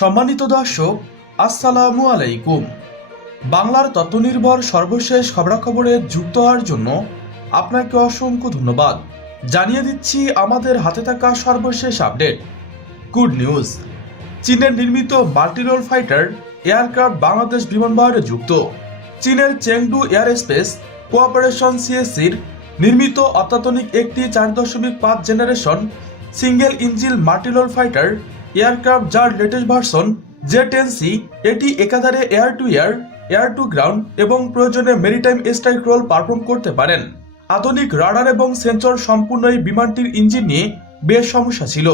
সম্মানিত দর্শক, আসসালামু আলাইকুম। বাংলার তথ্যনির্ভর সর্বশেষ খবরাখবরে যুক্ত হওয়ার জন্য আপনাকে অসংখ্য ধন্যবাদ। জানিয়ে দিচ্ছি আমাদের হাতে থাকা সর্বশেষ আপডেট। গুড নিউজ, চীনের নির্মিত মাল্টিরোল ফাইটার এয়ারক্রাফট বাংলাদেশ বিমানবন্দরে যুক্ত। চীনের চেংডু এয়ার স্পেস কোঅপারেশন সিএসসির নির্মিত অত্যাধুনিক একটি 4.5 generation single engine multirole fighter aircraft, যার লেটেস্ট ভার্সন Z10C, এটি একাধারে air to air, air to ground এবং প্রয়োজনে মেরিটাইম স্ট্রাইক রোল পারফর্ম করতে পারেন। আধুনিক রাডার এবং সেন্সর সম্পূর্ণ এই বিমানটির ইঞ্জিন নিয়ে বেশ সমস্যা ছিল,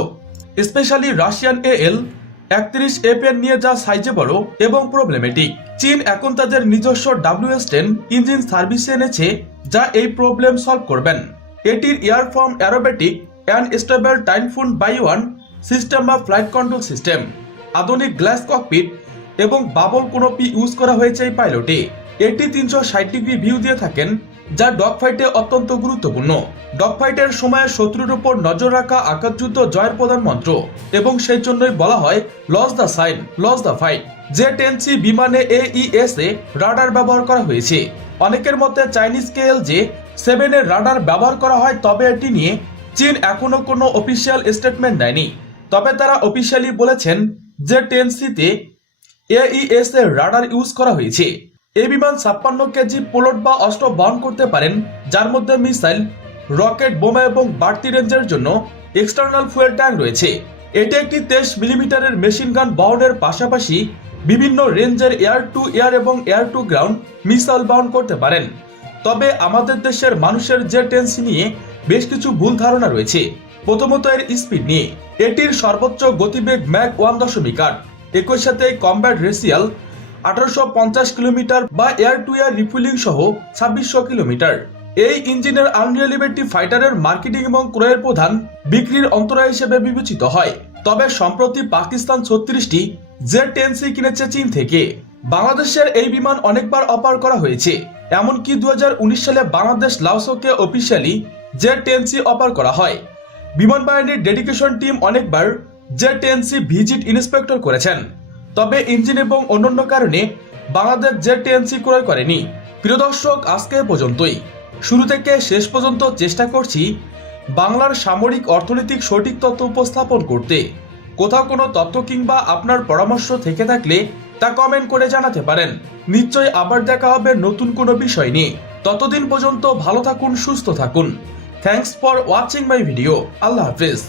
স্পেশালি রাশিয়ান AL-31F নিয়ে, যা সাইজে বড় এবং প্রবলেমেটিক। চীন এখন তাদের নিজস্ব WS-10 ইঞ্জিন সার্ভিসে এনেছে, যা এই প্রবলেম সলভ করবেন। এটির airframe aerobatic and stable Typhoon by wire system বা ফ্লাইট কন্ট্রোল সিস্টেম, আধুনিক গ্লাস ককপিট এবং বাবল কোনোপি ইউজ করা হয়েছে এই পাইলটে। এটি 360 ডিগ্রি ভিউ দিয়ে থাকেন, যা ডগ ফাইটে অত্যন্ত গুরুত্বপূর্ণ। ডগ ফাইটের সময় শত্রুর উপর নজর রাখা আকাশযুদ্ধ জয়ের প্রধান মন্ত্র, এবং সেই জন্যই বলা হয় lose the sight, lose the fight. Z10C বিমানে AESA রাডার ব্যবহার করা হয়েছে। অনেকের মতে চাইনিজ KLJ-7 এর রাডার ব্যবহার করা হয়, তবে এটি নিয়ে চীন এখনো কোনো অফিসিয়াল স্টেটমেন্ট দেয়নি। তবে তারা অফিসিয়ালি বলেছেন Z10C-তে AESA রাডার ইউজ করা হয়েছে। এই বিমান 56 কেজি পেলোড বা অস্ত্র বহন করতে পারেন, যার মধ্যে মিসাইল, রকেট, বোমা এবং বাড়তি রেঞ্জের জন্য এক্সটার্নাল ফুয়েল ট্যাঙ্ক রয়েছে। এটি একটি 23 মিলিমিটারের মেশিন গান বহনের পাশাপাশি বিভিন্ন রেঞ্জের এয়ার টু এয়ার এবং এয়ার টু গ্রাউন্ড মিসাইল বহন করতে পারেন। তবে আমাদের দেশের মানুষের Z10C নিয়ে বেশ কিছু ভুল ধারণা রয়েছে। প্রথমত, এর স্পিড নিয়ে। এটির সর্বোচ্চ গতিবেগ ম্যাক 1.8। একই সাথে কমব্যাট রেশিয়াল 1850 কিলোমিটার বা এয়ার টু এয়ার রিফুয়েলিং সহ 2600 কিলোমিটার। এই ইঞ্জিনের আনরিলায়েবিলিটি ফাইটারের মার্কেটিং এবং ক্রয়ের প্রধান বিক্রির অন্তরায় হিসেবে বিবেচিত হয়। তবে সম্প্রতি পাকিস্তান 36টি Z10C কিনেছে চীন থেকে। বাংলাদেশের এই বিমান অনেকবার অফার করা হয়েছে, এমনকি 2019 সালে বাংলাদেশ লাওসকে অফিসিয়ালি Z10C অফার করা হয়। বিমান বাহিনীর ডেডিকেশন টিম অনেকবার Z10C ভিজিট ইন্সপেক্টর করেছেন, তবে ইঞ্জিন এবং অন্যান্য কারণে বাংলাদেশ Z10C ক্রয় করেনি। প্রিয় দর্শক, আজকে পর্যন্তই। শুরু থেকে শেষ পর্যন্ত চেষ্টা করছি বাংলার সামরিক অর্থনৈতিক সঠিক তথ্য উপস্থাপন করতে। কোথাও কোনো তথ্য কিংবা আপনার পরামর্শ থেকে থাকলে তা কমেন্ট করে জানাতে পারেন। নিশ্চয়ই আবার দেখা হবে নতুন কোনো বিষয় নিয়ে। ততদিন পর্যন্ত ভালো থাকুন, সুস্থ থাকুন। Thanks for watching my video. আল্লাহ হাফেজ।